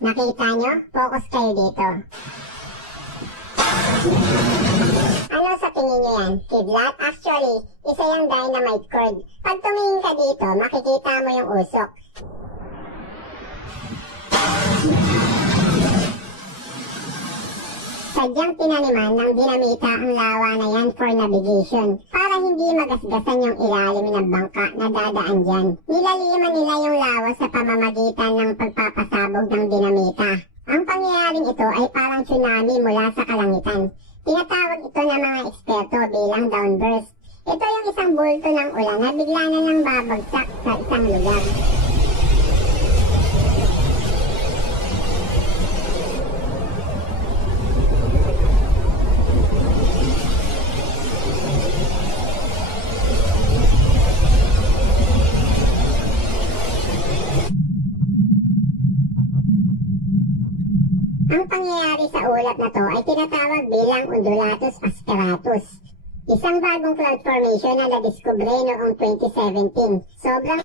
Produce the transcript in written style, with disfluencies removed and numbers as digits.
Nakita nyo? Focus kayo dito. Ano sa tingin nyo yan? Kidlat? Actually, isa yung dynamite cord. Pag tumingin ka dito, makikita mo yung usok. Sadyang tinaniman ng dinamita ang lawa na yan for navigation para hindi magasgasan yung ilalim ng bangka na dadaan dyan. Nilaliman nila yung lawa sa pamamagitan ng pagpapasabog ng dinamita. Ang pangyayaring ito ay parang tsunami mula sa kalangitan. Tinatawag ito ng mga eksperto bilang downburst. Ito yung isang bulto ng ulan na bigla na lang babagsak sa isang lugar. Ang pangyayari sa ulap na to ay tinatawag bilang undulatus asperatus. Isang bagong cloud formation na nadiskubre noong 2017. Sobrang